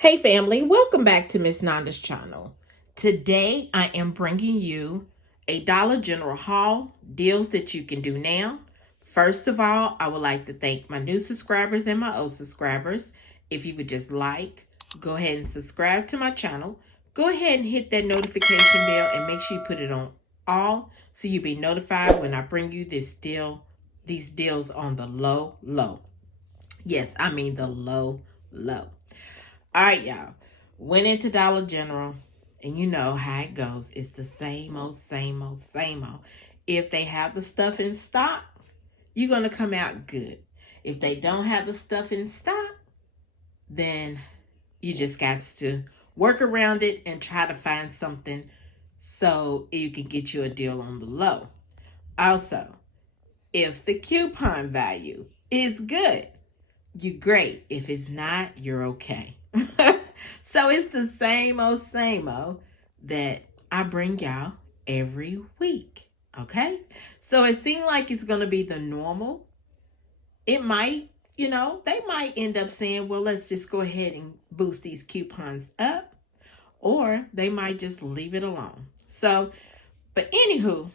Hey family, welcome back to Miss Nanda's channel. Today I am bringing you a Dollar General haul, deals that you can do now. First of all, I would like to thank my new subscribers and my old subscribers. If you would just go ahead and subscribe to my channel. Go ahead and hit that notification bell and make sure you put it on all so you'll be notified when I bring you these deals on the low. Yes, I mean the low. All right, y'all. Went into Dollar General, and you know how it goes. It's the same old. If they have the stuff in stock, you're going to come out good. If they don't have the stuff in stock, then you just got to work around it and try to find something so you can get you a deal on the low. Also, if the coupon value is good, you're great. If it's not, you're okay. So it's the same old that I bring y'all every week. Okay? So it seems like it's going to be the normal. It might, they might end up saying, well, let's just go ahead and boost these coupons up. Or they might just leave it alone. So, but anywho,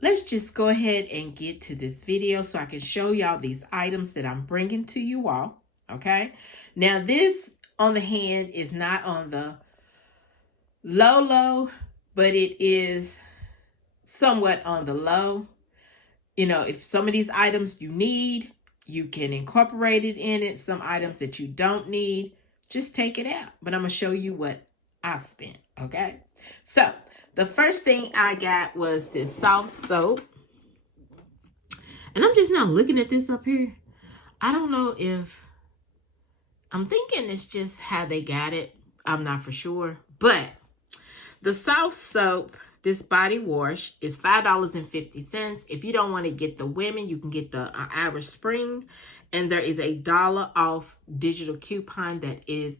let's just go ahead and get to this video so I can show y'all these items that I'm bringing to you all. Okay? Now this on the hand is not on the low, but it is somewhat on the low. If some of these items you need, you can incorporate it in it. Some items that you don't need, just take it out. But I'm going to show you what I spent, okay? So, the first thing I got was this soft soap. And I'm just now looking at this up here. I don't know if... I'm thinking it's just how they got it. I'm not for sure. But the soft soap, this body wash, is $5.50. If you don't want to get the women, you can get the Irish Spring. And there is a $1 off digital coupon that is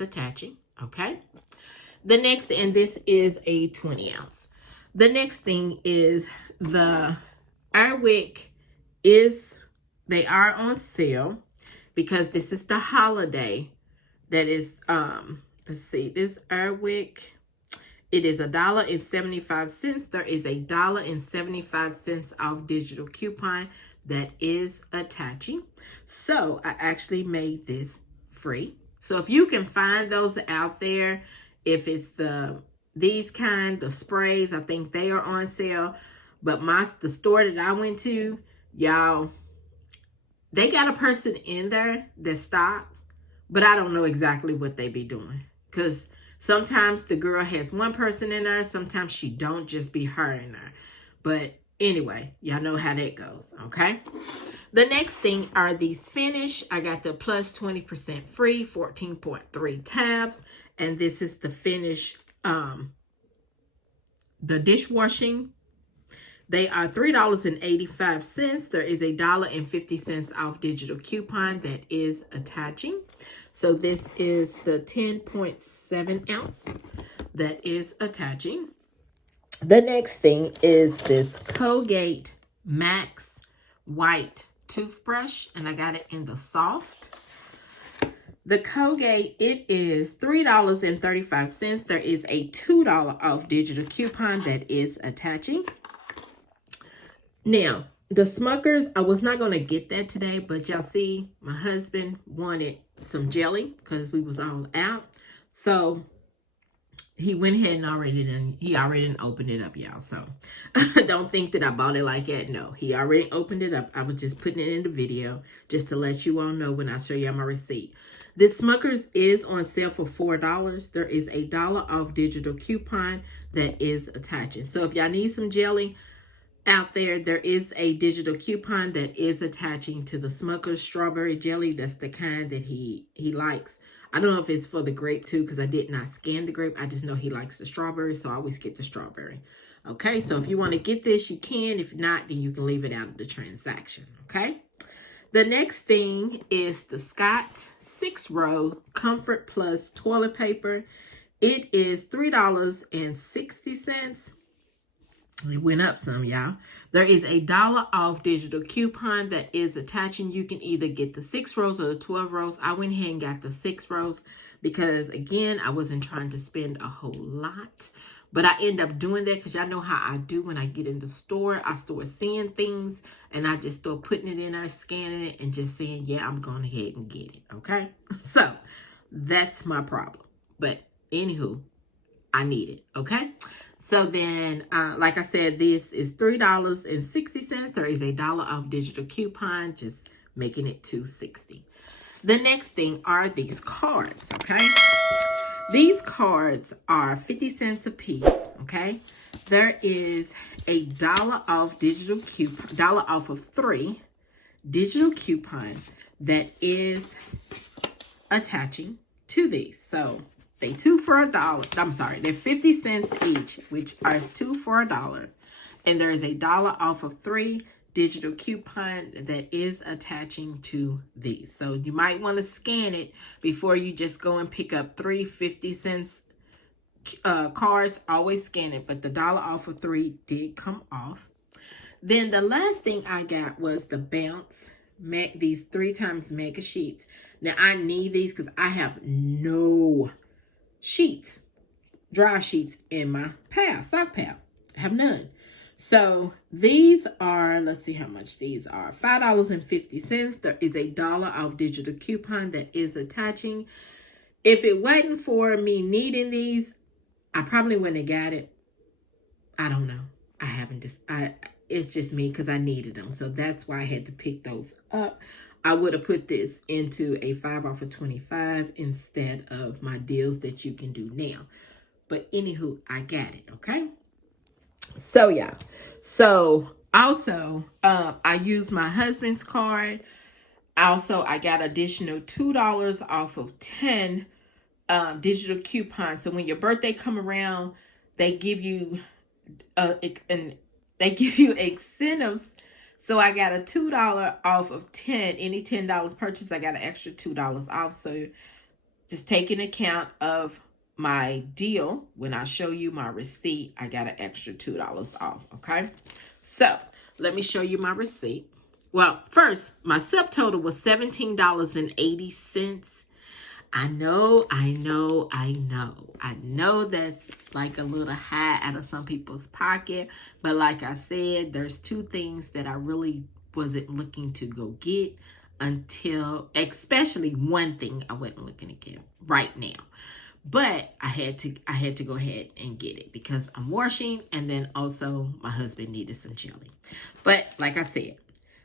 attaching. Okay. The next, and this is a 20 ounce. The next thing is the Airwick they are on sale. Because this is the holiday that is, let's see, this Airwick, it is $1.75. There is a $1.75 off digital coupon that is attaching. So I actually made this free. So if you can find those out there, if it's these kind of sprays, I think they are on sale. But the store that I went to, y'all, they got a person in there that stopped, but I don't know exactly what they be doing. Because sometimes the girl has one person in there. Sometimes she don't, just be her in there. But anyway, y'all know how that goes, okay? The next thing are these Finish. I got the plus 20% free, 14.3 tabs. And this is the Finish, the dishwashing. They are $3.85. There is a $1.50 off digital coupon that is attaching. So this is the 10.7 ounce that is attaching. The next thing is this Colgate Max White toothbrush, and I got it in the soft. The Colgate, it is $3.35. There is a $2 off digital coupon that is attaching. Now, the Smuckers, I was not going to get that today, but y'all see, my husband wanted some jelly because we was all out. So, he went ahead and already opened it up, y'all. So, don't think that I bought it like that. No, he already opened it up. I was just putting it in the video just to let you all know when I show y'all my receipt. This Smuckers is on sale for $4. There is a $1 off digital coupon that is attaching. So, if y'all need some jelly out there is a digital coupon that is attaching to the Smucker's strawberry jelly. That's the kind that he likes. I don't know if it's for the grape too, because I did not scan the grape. I just know he likes the strawberry, so I always get the strawberry. Okay, so if you want to get this, you can. If not, then you can leave it out of the transaction. Okay. The next thing is the Scott 6-row Comfort Plus toilet paper. It is $3.60. It went up some, y'all. There is a $1 off digital coupon that is attaching. You can either get the 6 rows or the 12 rows. I went ahead and got the 6 rows because, again, I wasn't trying to spend a whole lot. But I end up doing that because y'all know how I do when I get in the store. I start seeing things and I just start putting it in there, scanning it, and just saying, yeah, I'm going ahead and get it, okay? So that's my problem. But anywho, I need it, okay? So then, like I said, this is $3.60. There is a $1 off digital coupon, just making it $2.60. The next thing are these cards, okay? These cards are 50 cents a piece, okay? There is a $1 off digital coupon, $1 off of 3 digital coupon that is attaching to these. So they 2 for $1. I'm sorry, they're 50 cents each, which is 2 for $1. And there is a $1 off of 3 digital coupon that is attaching to these. So you might want to scan it before you just go and pick up 3 50 cents cards. Always scan it, but the $1 off of 3 did come off. Then the last thing I got was the Bounce, these 3 times mega sheets. Now I need these because I have no sheets, dry sheets in my stock pile. I have none. So these are, let's see how much these are. $5.50. There is a $1 off digital coupon that is attaching. If it wasn't for me needing these, I probably wouldn't have got it. I don't know. I haven't just, it's just me because I needed them. So that's why I had to pick those up. I would have put this into a 5 off of 25 instead of my deals that you can do now. But anywho, I got it, okay? So, yeah. So, also, I used my husband's card. Also, I got additional $2 off of 10 digital coupons. So, when your birthday come around, they give you incentives. So, I got a $2 off of 10. Any $10 purchase, I got an extra $2 off. So, just take into account of my deal. When I show you my receipt, I got an extra $2 off, okay? So, let me show you my receipt. Well, first, my subtotal was $17.80. I know that's like a little high out of some people's pocket. But like I said, there's 2 things that I really wasn't looking to go get until, especially one thing I wasn't looking to get right now. But I had to go ahead and get it because I'm washing, and then also my husband needed some chili. But like I said,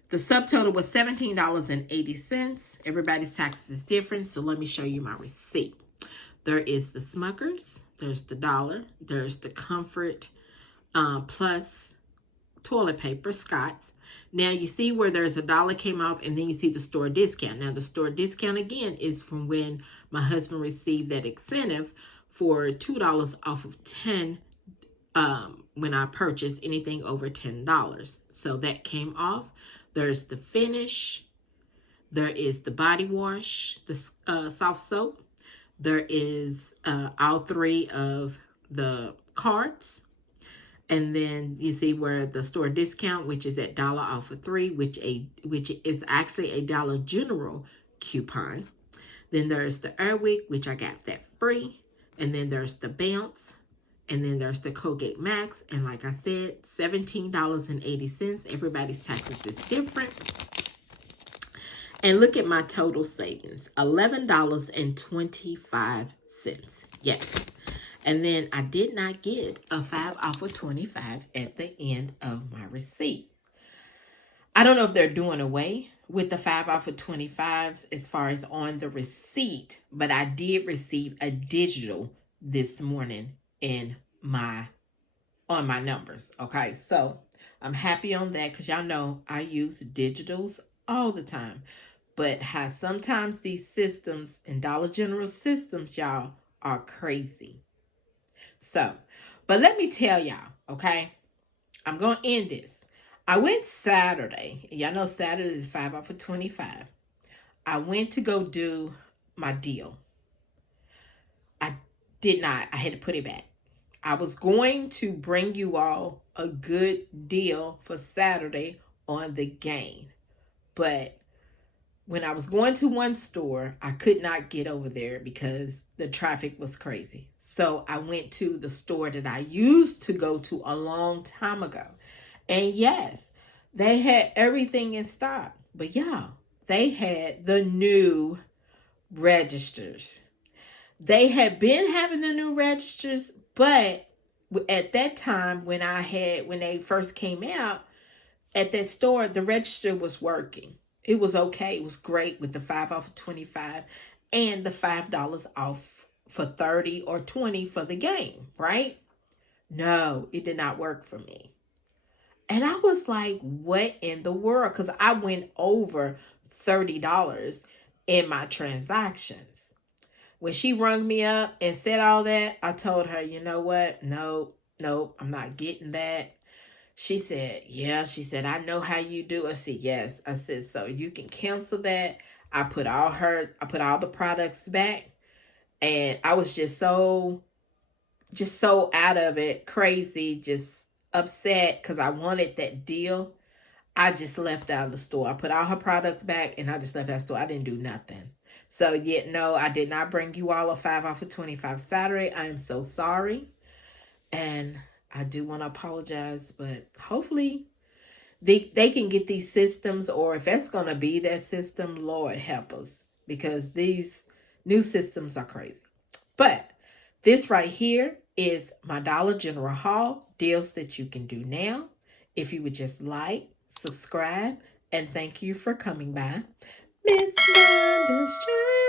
the subtotal was $17.80. Everybody's taxes is different, so let me show you my receipt. There is the Smuckers, there's the $1, there's the Comfort Plus toilet paper, Scott's. Now you see where there's a $1 came off, and then you see the store discount. Now the store discount again is from when my husband received that incentive for $2 off of 10 when I purchased anything over $10. So that came off. There's the Finish. There is the body wash, the soft soap. There is all 3 of the cards. And then you see where the store discount, which is at $1 off of 3, which is actually a Dollar General coupon. Then there's the Airwick, which I got that free. And then there's the Bounce. And then there's the Colgate Max. And like I said, $17.80. Everybody's taxes is different. And look at my total savings, $11.25. Yes. And then I did not get a 5 off of 25 at the end of my receipt. I don't know if they're doing away with the 5 off of 25s as far as on the receipt, but I did receive a digital this morning on my numbers. Okay, so I'm happy on that because y'all know I use digitals all the time. But how sometimes these systems and Dollar General systems, y'all, are crazy. So, but let me tell y'all, okay? I'm going to end this. I went Saturday. Y'all know Saturday is 5 off of 25. I went to go do my deal. I did not. I had to put it back. I was going to bring you all a good deal for Saturday on the game, but when I was going to one store, I could not get over there because the traffic was crazy. So I went to the store that I used to go to a long time ago. And yes, they had everything in stock. But yeah, they had the new registers. They had been having the new registers, but at that time when they first came out, at that store, the register was working. It was okay. It was great with the 5 off of 25 and the $5 off for 30 or 20 for the game, right? No, it did not work for me. And I was like, what in the world? Because I went over $30 in my transactions. When she rung me up and said all that, I told her, you know what? Nope, I'm not getting that. She said, yeah, she said, I know how you do. I said, yes. I said, so you can cancel that. I put all the products back, and I was just so out of it, crazy, just upset because I wanted that deal. I just left out of the store. I put all her products back and I just left out of the store. I didn't do nothing. So yet, no, I did not bring you all a 5 off of 25 Saturday. I am so sorry. And I do want to apologize, but hopefully they can get these systems, or if that's going to be that system, Lord help us, because these new systems are crazy. But this right here is my Dollar General haul deals that you can do now. If you would just like, subscribe, and thank you for coming by. Miss Nanda's Channel.